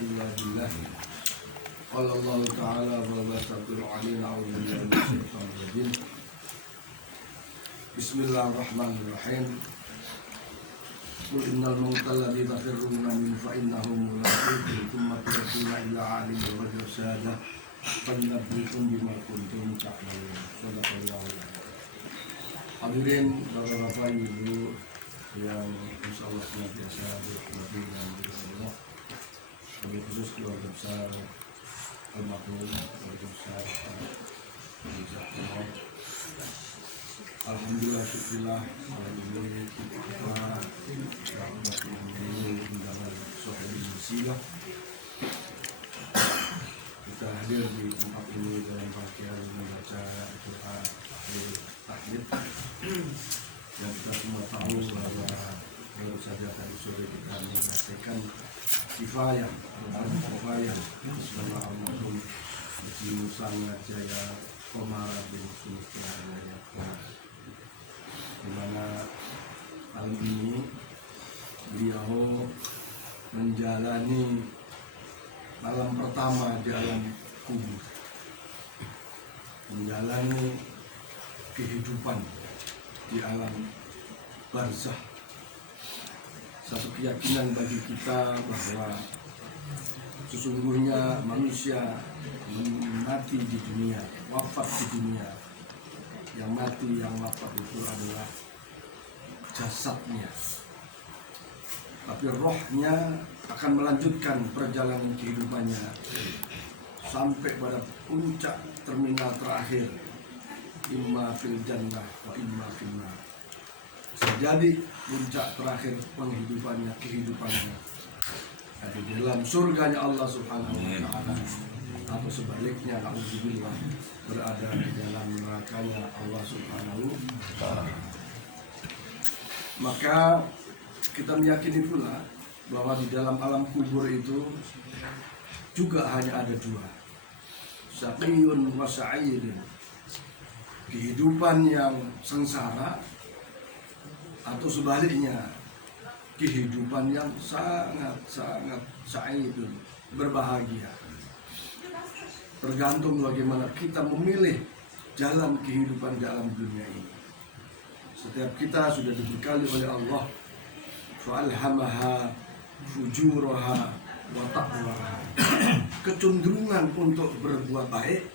إلا بالله. قال الله تعالى ولا تقولوا علينا أعوذ بالله من الشيطان الرجيم. بسم الله الرحمن الرحيم. قل إن الموت الذي تفرون منه فإنه ملاقيكم ثم تردون إلى عالم الغيب والشهادة فينبئكم بما كنتم تعملون. Sadaqallahu alazim. Hadirin bapak-bapak, ibu yang insyaallah senantiasa dirahmati dan diridhoi Allah. Wabil khusus keluarga besar almarhum, keluarga besar alhamdulillah, syukurlah malam ini kita dapat menghadiri undangan Sohibul Musilah. Kita hadir di tempat ini dalam rangkaian membaca doa akhir tahlil. Dan kita semua tahu bahwa baru saja tadi sore kita menyampaikan kifayah bersama almarhum Muslim Sangat Jaya Komara bin Sultan, di mana kali ini beliau menjalani malam pertama di alam kubur, menjalani kehidupan di alam barzah. Satu keyakinan bagi kita bahwa sesungguhnya manusia mati di dunia, wafat di dunia. Yang mati, yang wafat itu adalah jasadnya, tapi rohnya akan melanjutkan perjalanan kehidupannya sampai pada puncak terminal terakhir, imma fil jannah wa imma fil nar. Jadi puncak terakhir kehidupannya ada di dalam surganya Allah Subhanahu wa taala, atau sebaliknya na'udzubillah berada di dalam nerakanya Allah Subhanahu wa taala. Maka kita meyakini pula bahwa di dalam alam kubur itu juga hanya ada dua, syaqiyun wa sa'idun, kehidupan yang sengsara atau sebaliknya kehidupan yang sangat sa'idun, berbahagia. Tergantung bagaimana kita memilih jalan kehidupan di alam dunia ini. Setiap kita sudah dibekali oleh Allah fa'alhamaha fujuraha wa taqwaha, kecenderungan untuk berbuat baik,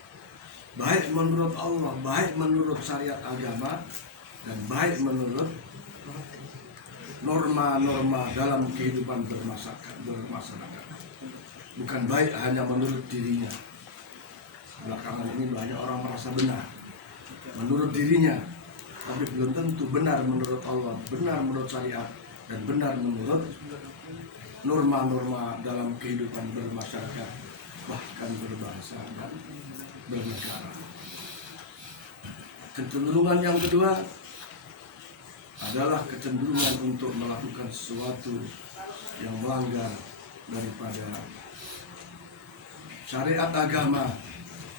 baik menurut Allah, baik menurut syariat agama, dan baik menurut norma-norma dalam kehidupan bermasyarakat. Bukan baik hanya menurut dirinya. Belakangan ini banyak orang merasa benar menurut dirinya, tapi belum tentu benar menurut Allah, benar menurut syariat, dan benar menurut norma-norma dalam kehidupan bermasyarakat, bahkan berbangsa dan bernegara. Kecenderungan yang kedua adalah kecenderungan untuk melakukan sesuatu yang melanggar daripada syariat agama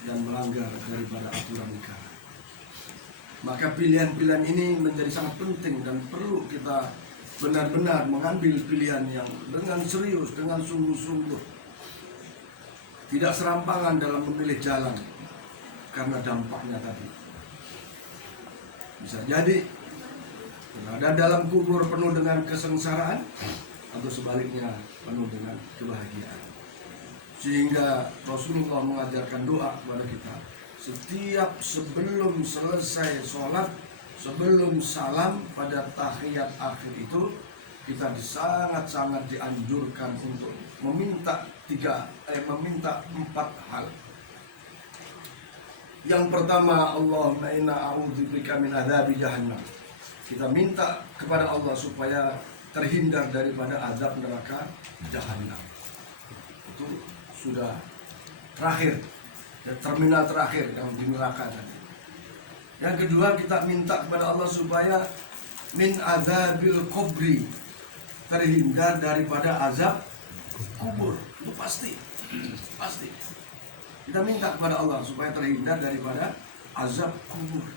dan melanggar daripada aturan negara. Maka pilihan-pilihan ini menjadi sangat penting dan perlu kita benar-benar mengambil pilihan yang dengan serius, dengan sungguh-sungguh, tidak serampangan dalam memilih jalan karena dampaknya tadi. Bisa jadi berada dalam kubur penuh dengan kesengsaraan, atau sebaliknya penuh dengan kebahagiaan. Sehingga Rasulullah mengajarkan doa kepada kita setiap sebelum selesai sholat, sebelum salam pada tahiyat akhir itu, kita sangat-sangat dianjurkan untuk meminta empat hal. Yang pertama, Allahumma inna a'udzubika min adzabi jahannam. Kita minta kepada Allah supaya terhindar daripada azab neraka jahannam. Itu sudah terakhir, terminal terakhir yang di neraka tadi. Yang kedua, kita minta kepada Allah supaya min azabil kubri, terhindar daripada azab kubur. Itu pasti. Kita minta kepada Allah supaya terhindar daripada azab kubur.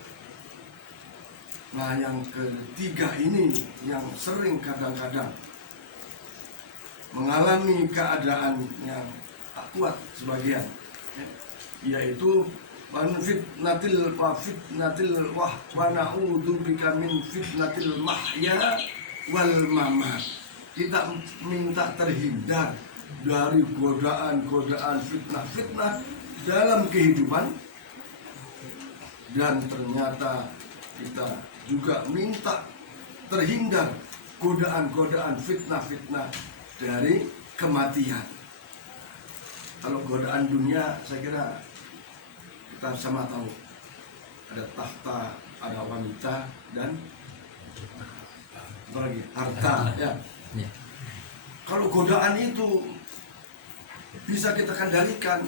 Nah, yang ketiga ini yang sering kadang-kadang mengalami keadaan yang tak kuat sebagian, yaitu fitnatil wah wa na'udzubika min fitnatil mahya wal mamat. Kita minta terhindar dari godaan-godaan fitnah-fitnah dalam kehidupan, dan ternyata kita juga minta terhindar godaan-godaan fitnah-fitnah dari kematian. Kalau godaan dunia, saya kira kita sama tahu, ada tahta, ada wanita, dan apa lagi, harta, ya. Kalau godaan itu bisa kita kendalikan,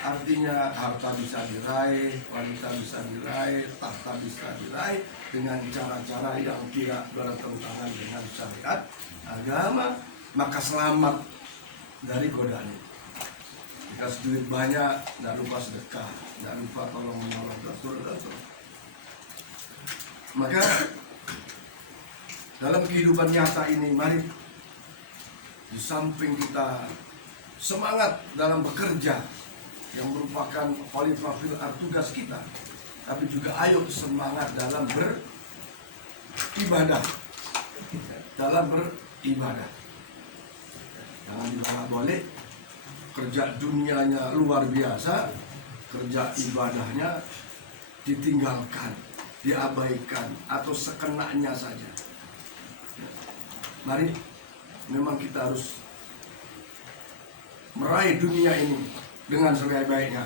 artinya harta bisa diraih, wanita bisa diraih, tahta bisa diraih dengan cara-cara yang tidak bertentangan dengan syariat agama, maka selamat dari godaan itu. Dikasih duit banyak, tidak lupa sedekah, tidak lupa tolong menolong datul. Maka dalam kehidupan nyata ini, mari di samping kita semangat dalam bekerja yang merupakan khalifah fil ard tugas kita, tapi juga ayo semangat dalam beribadah. Jangan dibolak-balik, kerja dunianya luar biasa, kerja ibadahnya ditinggalkan, diabaikan, atau sekenanya saja. Mari, memang kita harus meraih dunia ini dengan sebaik-baiknya,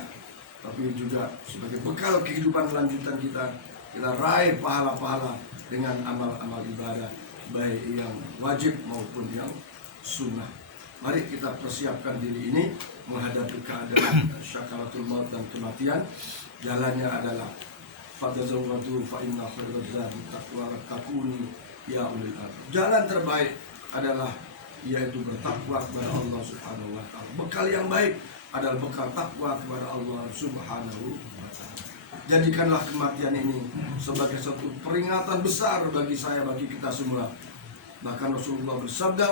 tapi juga sebagai bekal kehidupan lanjutan kita raih pahala-pahala dengan amal-amal ibadah, baik yang wajib maupun yang sunnah. Mari kita persiapkan diri ini menghadapi keadaan syakaratul maut dan kematian. Jalannya adalah fatazawwadu fa inna khairaz zadi taqwa wattaquni ya ulil albab. Jalan terbaik adalah yaitu bertakwa kepada Allah Subhanahu wa taala. Bekal yang baik adalah bekal takwa kepada Allah Subhanahu wa taala. Jadikanlah kematian ini sebagai satu peringatan besar bagi saya, bagi kita semua. Bahkan Rasulullah bersabda,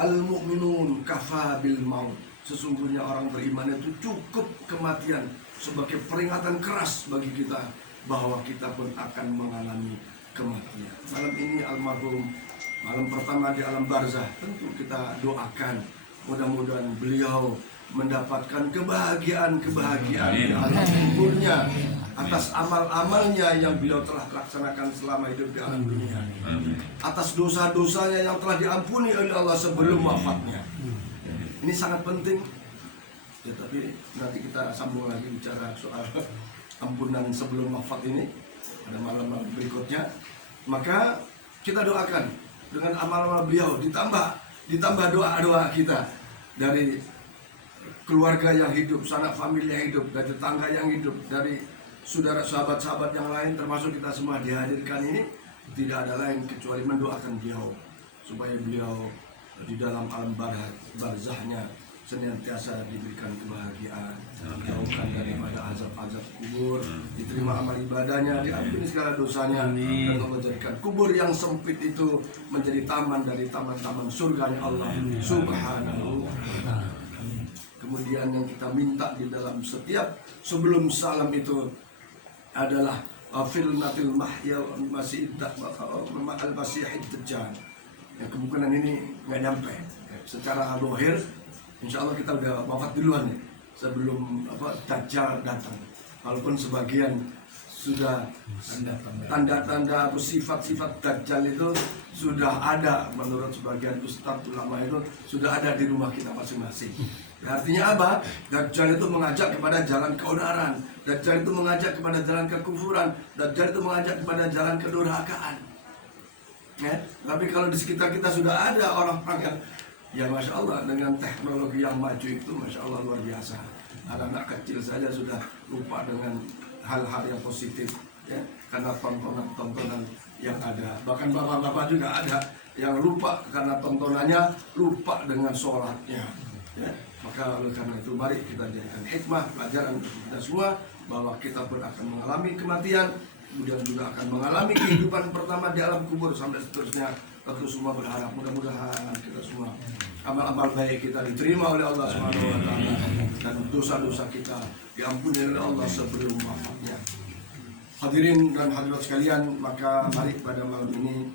al-mu'minun kafa bil maut. Sesungguhnya orang beriman itu cukup kematian sebagai peringatan keras bagi kita bahwa kita pun akan mengalami kematian. Malam ini almarhum malam pertama di alam barzah, tentu kita doakan mudah-mudahan beliau mendapatkan kebahagiaan di alam kuburnya atas amal-amalnya yang beliau telah laksanakan selama hidup di alam dunia, atas dosa-dosanya yang telah diampuni oleh Allah sebelum wafatnya. Ini sangat penting ya, tapi nanti kita sambung lagi bicara soal ampunan sebelum wafat ini pada malam-malam berikutnya. Maka kita doakan dengan amal-amal beliau, ditambah doa-doa kita dari keluarga yang hidup, sanak famili yang hidup, dari tetangga yang hidup, dari saudara sahabat-sahabat yang lain, termasuk kita semua dihadirkan ini. Tidak ada lain kecuali mendoakan beliau supaya beliau di dalam alam barzahnya senantiasa diberikan kebahagiaan, dijauhkan daripada azab-azab kubur, diterima amal ibadahnya, diampuni segala dosanya, dan Allah jadikan kubur yang sempit itu menjadi taman dari taman-taman surganya Allah Subhanahu wa ta'ala. Kemudian yang kita minta di dalam setiap sebelum salam itu adalah filnatil mahya masih al-masihid dajjal. Yang kemungkinan ini nggak nyampe secara zahir. Insya Allah kita udah wafat duluan nih sebelum Dajjal datang. Walaupun sebagian sudah tanda-tanda atau sifat-sifat Dajjal itu sudah ada menurut sebagian ustadz ulama, itu sudah ada di rumah kita masing-masing. Ya, artinya apa? Dajjal itu mengajak kepada jalan keonaran, Dajjal itu mengajak kepada jalan kekufuran, Dajjal itu mengajak kepada jalan kedurhakaan. Ya? Tapi kalau di sekitar kita sudah ada orang-orang yang ya Masya Allah, dengan teknologi yang maju itu Masya Allah luar biasa. Anak-anak kecil saja sudah lupa dengan hal-hal yang positif ya, karena tontonan yang ada. Bahkan bapak-bapak juga ada yang lupa karena tontonannya, lupa dengan sholatnya ya. Maka oleh karena itu mari kita jadikan hikmah, pelajaran untuk kita semua bahwa kita pun akan mengalami kematian, kemudian juga akan mengalami kehidupan pertama di alam kubur sampai seterusnya. Tentu semua berharap mudah-mudahan kita semua amal-amal baik kita diterima oleh Allah Subhanahu wa taala dan dosa-dosa kita diampuni oleh Allah sebelum wafatnya. Hadirin dan hadirat sekalian, maka mari pada malam ini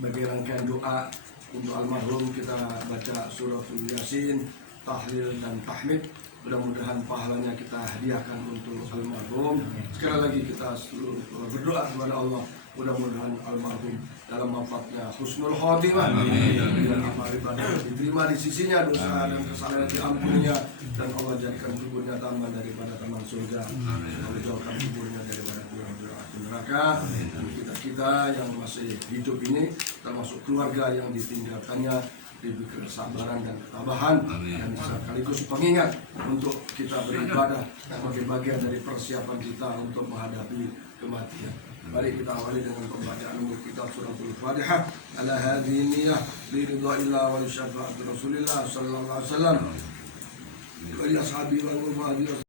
bagi rangkaian doa untuk almarhum kita baca suratul Yasin, tahlil dan tahmid. Mudah-mudahan pahalanya kita hadiahkan untuk almarhum. Sekali lagi kita berdoa kepada Allah, mudah-mudahan almarhum dalam wafatnya husnul khotimah, dan amal ibadah diterima di sisinya, dosa dan kesalahan diampuninya, dan Allah jadikan kuburnya taman daripada taman surga. Allah jauhkan kuburnya daripada neraka. Dan kita yang masih hidup ini, termasuk keluarga yang ditinggalkannya, diberi kesabaran dan ketabahan, dan sekaligus pengingat untuk kita beribadah sebagai bagian dari persiapan kita untuk menghadapi kematian. Mari kita awali dengan pembacaan kitab suratul Fatihah. Ala hadhihi niyyah li ridhaillah wa li syafaati Rasulillah sallallahu alaihi wasallam wa li ashabihi wal muhajirin.